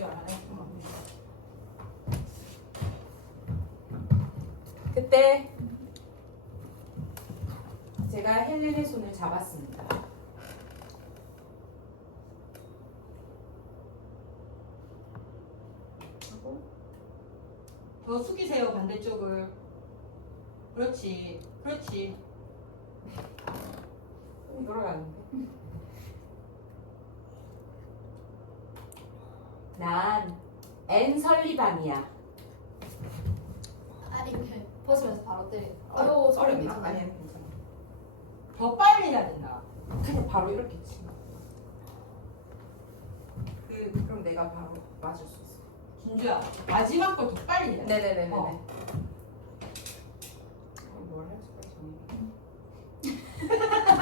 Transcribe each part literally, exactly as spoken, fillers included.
알아요. 그때 제가 헬렌의 손을 잡았습니다. 하고 더 숙이세요 반대쪽을. 그렇지, 그렇지. 손이 돌아가는데. 난 앤 설리반이야. 아 이렇게 벗으면서 바로 때려. 어, 어려워 소리 어렵나? 괜찮아. 아니 괜찮아. 더 빨리 해야 된다. 그냥 바로 이렇게 치. 그 그럼 내가 바로 맞을 수 있어. 진주야, 마지막 걸 더 빨리 해야 돼. 네네네네. 어. 그럼 뭘 할지 아, 정해.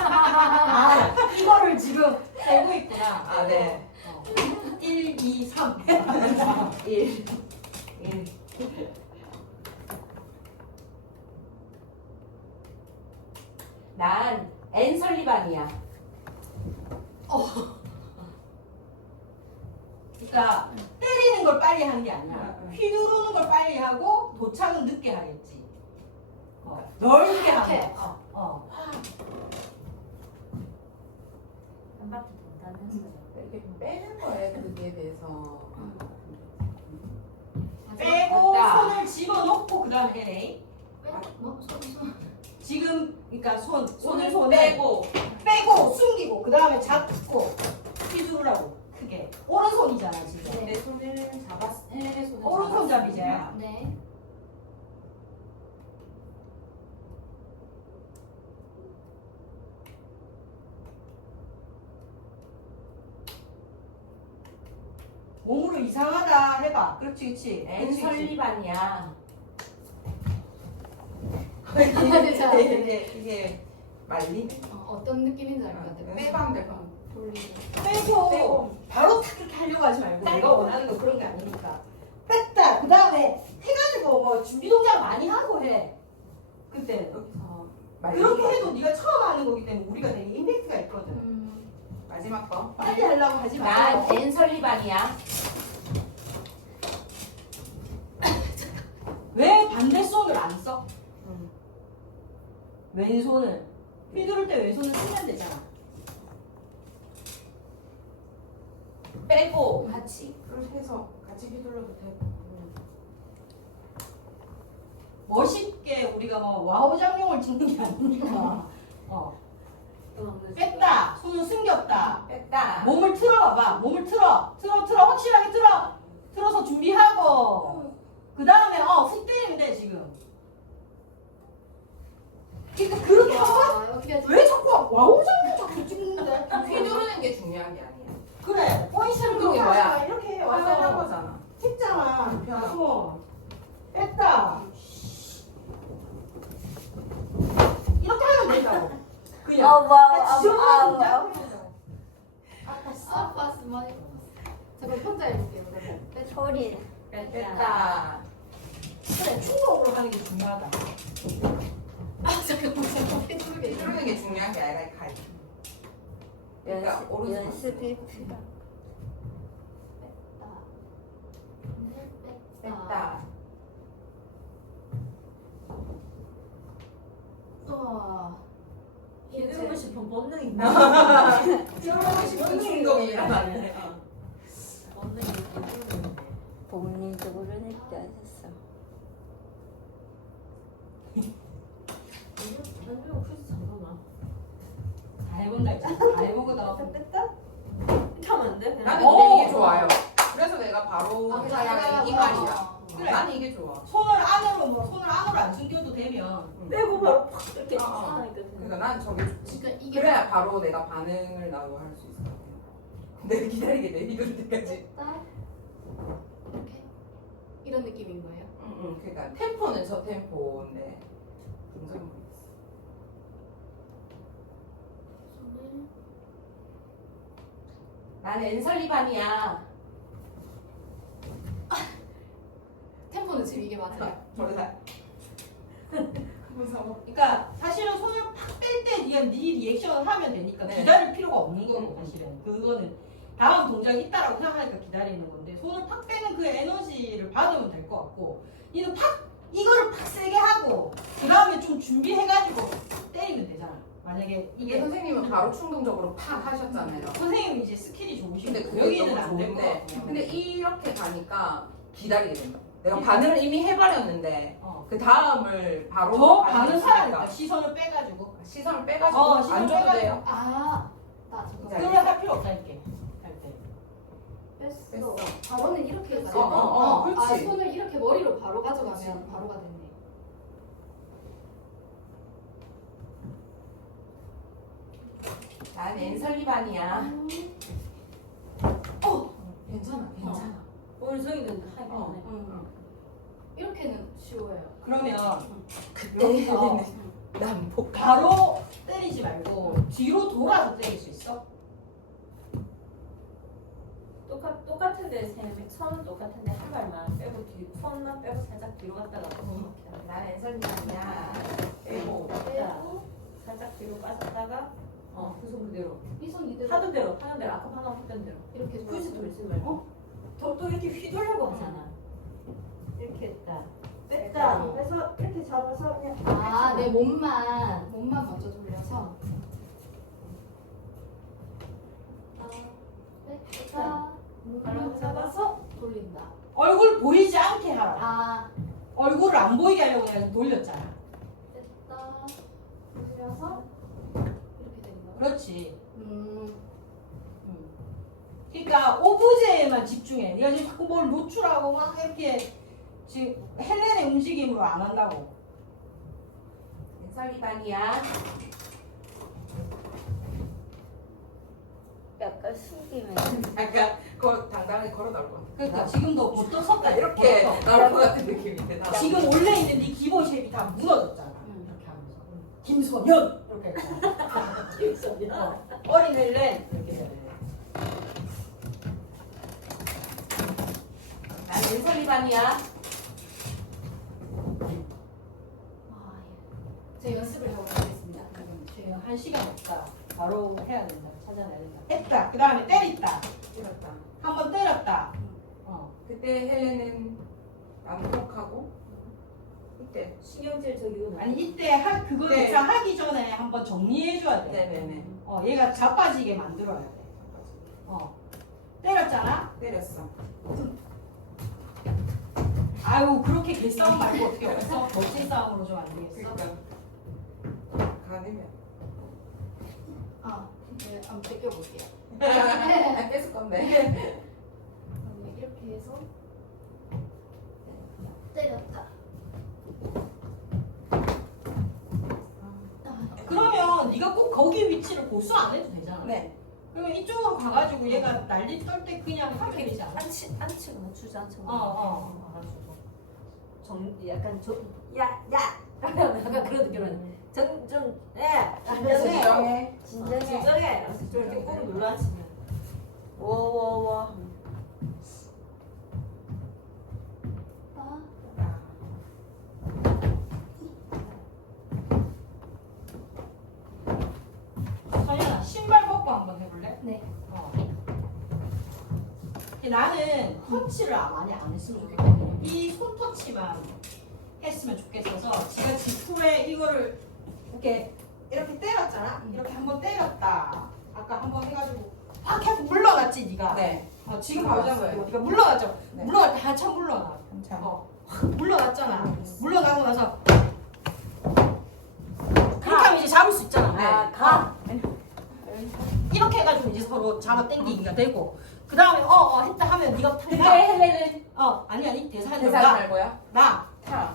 이거를 지금 세고 있구나. 아 네. 어. 일, 이, 삼. 일. 일. 난 앤 설리반이야. 그러니까 때리는 걸 빨리 하는 게 아니라 응, 응. 휘두르는 걸 빨리 하고 도착은 늦게 하겠지. 어. 넓게 하고. 이렇게. 어. 어. 한 바퀴 돈다면서요. 이렇게 빼는 거에 그게 대해서. 빼고 됐다. 손을 집어넣고 그다음에 해. 뭐? 손, 손. 지금 그러니까 손 손을 손을 손을 빼고. 빼고 숨기고 그다음에 잡고 휘두르라고 크게. 오른손이잖아 지금. 네. 내 손을 잡았. 헬렌의 손을 오른손잡이지. 잡았습니다. 네. 몸으로 이상하다 해봐. 그렇지 그렇지. 앤 그렇지, 그렇지. 설리반이야. 자, 이게 이게 말리네. 어, 어떤 느낌인지 알 것 같아. 빼 빼방대방. 돌리고. 빼고, 빼고. 바로 탁 이렇게 하려고 하지 말고 빼고. 내가 원하는 거 그런 게 아니니까 뺐다 그 다음에 해가지고 뭐 준비 동작 많이 하고 해 그때 여기서 말리기. 그렇게 해도 네가 처음 하는 거기 때문에 우리가 되게 임팩트가 있거든. 음. 마지막 거. 빨리 하려고 하지 마. 난 앤 설리반이야. 왜 반대 손을 안 써? 음. 왼손을 휘두를 때 왼손을 쓰면 되잖아. 빼고 같이. 그렇게 해서 같이 휘둘러도 되고. 멋있게 우리가 뭐 와우 장룡을 찍는 게 아니니까. 어. 뺐다. 손을 숨겼다. 뺐다. 몸을 틀어봐봐. 몸을 틀어. 틀어, 틀어. 확실하게 틀어. 틀어서 준비하고. 그 다음에, 어, 훅 때리면 돼, 지금. 그러니까 그렇게 하고. 와, 어떻게 하지? 왜 자꾸 와우 장룡 자꾸 찍는데? 휘두르는 게 중요한 게 아니야. 그래. 포인트는 행동이 그렇게 뭐야? 하지 마. 이렇게 와서 한 와서. 거잖아. 찍잖아. 불편하고. 손. 뺐다. 이렇게 하면 된다고. 그냥. 어, 뭐, 아, 지저분한 아, 동작 아, 하면 된다고. 아팠어. 아빠 많이 잠깐 혼자 해볼게요. 그러면. 빼. 소리. 뺐다. 그래, 충동으로 하는 게 중요하다. 아 잠깐만 잠깐 휘두르게. 휘두르는 게 중요한 게 아니라 갈. 그러니까 연습, 오른손. 연습이 필요. 뺐다. 뺐다. 뺐다. 우와. 휘두르고 싶은 본능이 휘두르고 싶은 충동이 일어나네. 어. 본능이 휘두르는데. 본능적으로 느껴졌어. 한명 크지 잠깐만. 다 해본다 했잖아. 다 해보거든. 뺐다? 이렇게 하면 안 돼? 그냥? 나는 어. 근데 이게 좋아요. 그래서 내가 바로 아, 하야 이 그래. 말이야. 그래. 나는 이게 좋아. 손을 안으로, 뭐, 손을 안으로 안 숨겨도 되면. 빼고 바로 팍 이렇게 아, 아. 하니까 되는. 그러니까 난 저게 좋지. 그러니까 이게 그래야 바로 내가 반응을 나도 할 수 있어. 내가 기다리게 돼 휘두를 때까지. 뺐다. 이렇게 이런 느낌인 거예요. 응, 응. 그러니까 템포는 저 템포인데 동작은 모르겠어. 손을 난 앤설리반이야. 템포는 지금 이게 맞아요. 저래. 무서워. 그러니까 사실은 손을 팍 뺄 때 네가 네 리액션을 하면 되니까 네. 기다릴 필요가 없는 거고 사실은. 그거는 다음 동작이 있다라고 생각하니까 기다리는 건데 손을 팍 빼는 그 에너지를 받으면 될 것 같고 이는 팍 이거를 팍 세게 하고 그 다음에 좀 준비해가지고 때리면 되잖아. 만약에 이게 이게 선생님은 바로 충동적으로 팍 하셨잖아요. 선생님이 이제 스킬이 좋으시고 근데 그게 여기는 너무 안 될 것 좋은데 같고. 근데 이렇게 가니까 기다리게 된다. 내가 반응을 이미 해버렸는데 어. 그 다음을 바로 더 반응을 반응 했으니까 살아야겠다. 시선을 빼가지고. 시선을 빼가지고 어, 시선을 안 줘도 빼가지고. 돼요. 아, 나 자, 잠깐 그걸 할 필요 없다니까. 할 때. 뺐어. 뺐어. 바로는 이렇게 어, 어, 어, 그렇지. 아, 손을 이렇게 머리로 바로 가져가면 그렇지. 바로가 됐네. 난 앤설리반이야. 음. 어, 괜찮아, 괜찮아. 오늘 저희는 하기 어. 전에. 음. 이렇게는 쉬워요. 그러면 그때 여기서 난 복. 바로 때리지 말고 뒤로 돌아서 때릴 수 있어? 똑같 똑같은데 쌤 선은 똑같은데 한 발만 빼고 뒤 손만 빼고 살짝 뒤로 갔다가 이렇게 난 앤설리반이야. 빼고. 빼고 살짝 뒤로 빠졌다가 어그 손 그대로 이 손 이대로 하던 대로 하던 대로 아까 방금 했던 대로 이렇게 굳이 돌리고. 돌리지 말고 어? 또, 또 이렇게 휘두르고 하잖아. 이렇게 했다 뺐다 해서 이렇게 잡아서 그냥 아, 내 몸만 몸만 먼저 돌려서. 아, 뺐다. 발로 몸만 잡아서 잡아서 돌린다. 얼굴 보이지 않게 하라. 아, 얼굴을 안 보이게 하려고 그냥 돌렸잖아. 뺐다. 돌려서 이렇게 되는 거야. 그렇지. 음. 음. 그러니까 오브제에만 집중해. 네가 지금 자꾸 뭘 노출하고 막 이렇게 지금 헬렌의 움직임으로 안 한다고. 앤설리반이야. 약간 숙이면 약간 거 당당하게 걸어 나올 것 같아. 그러니까 지금도 보통 섰다 이렇게 걸었어. 나올 것 같은 느낌인데. 나. 지금 원래 있는 네 기본 쉐입이 다 무너졌잖아. 음. 이렇게 하면서. 김소연 이렇게 했잖아. 김선이야. 어린 헬렌 이렇게 해야 돼. 난 앤설리반이야. 아, 예. 제 연습을 하고 가겠습니다. 지금 한 시간 없다. 바로 해야 된다. 찾아내야 된다. 했다. 그 다음에 때렸다. 이렇다. 한 번 때렸다. 어. 그때 헬렌은 완벽하고 이때. 신경질 저기고 아니 이때 하, 그거 네. 네. 하기 전에 한번 정리해줘야 돼. 네네네. 어, 얘가 자빠지게 만들어야 돼. 어. 때렸잖아? 때렸어. 아유, 그렇게 개싸움 말고 어떻게 없어? 멋진 싸움으로 좀 안 되겠어? 그러니까 가내면. 아, 네, 한번 뺏겨볼게요. 안 뺏을 건데. 그러면 이렇게 해서 때렸다. 그러면 네가 꼭 거기 위치를 고수 안 해도 되잖아. 네. 그러면 이쪽으로 가가지고 얘가 난리 떨 때 그냥 하면 되지 않아? 안치 안치고 주저앉히고 어, 어. 와가지고 정 약간 좀야야 약간 그런 느낌은 정좀예 진정해. 진정해. 진정해 좀 이렇게 꾹 눌러 앉히면 워워워. 아, 선현아, 신발 벗고 한번 해볼래? 네. 어. 나는 터치를 많이 안 했으면 좋겠거든요. 이 손터치만 했으면 좋겠어서 지가 직후에 이거를 이렇게 이렇게 때렸잖아. 이렇게 한번 때렸다. 아까 한번 해가지고 확 해서 물러났지 네가. 네. 어, 지금 물러났어요. 봐보자고요. 네가 물러났죠. 네. 물러날 때 한참 물러나. 한참. 어, 확 물러났잖아. 물러나고 나서 그렇게 하면 이제 잡을 수 있잖아. 네. 아, 가. 이렇게 해가지고 이제 서로 잡아 당기기가 되고 그 다음에 어어 했다 하면 네가 그때 타. 헬렌은 어 아니 아니 대사는 대사 나. 말고요. 나 타.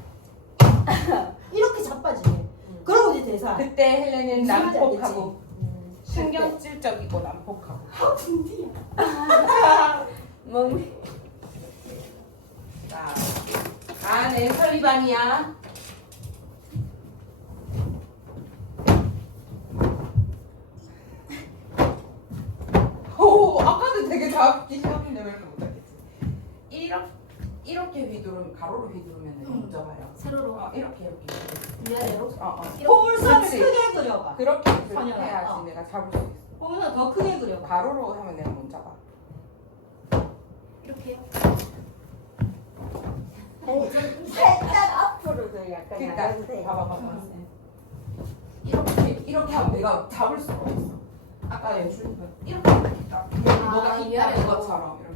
이렇게 자빠지게. 그러고 이제 대사. 그때 헬렌은 무슨 말인지 난폭하고 음. 신경질적이고 난폭하고. 아 딘디야. 멍. 자, 난 앤설리반이야. 오, 아까도 되게 잡기 쉬웠는데 왜 이렇게 못하겠지? 이렇게 이렇게 휘두르면 가로로 휘두르면 음. 못 잡아요. 세로로. 어, 이렇게 이렇게. 위아래로. 어, 어. 포물선을 그렇지. 크게 그려봐. 그렇게 그렇게 선영아, 해야지 어. 내가 잡을 수 있어. 홍윤아 더 크게 그려. 가로로 하면 내가 못 잡아. 이렇게요. 아니 좀 살짝 앞으로도 약간 그러니까 나가도 돼. 봐봐 봐봐. 이렇게 이렇게 하면 내가 잡을 수가 없어. 아까 연출이가 이렇게 딱 아, 뭐가 있다 위아래로. 이것처럼 이렇게.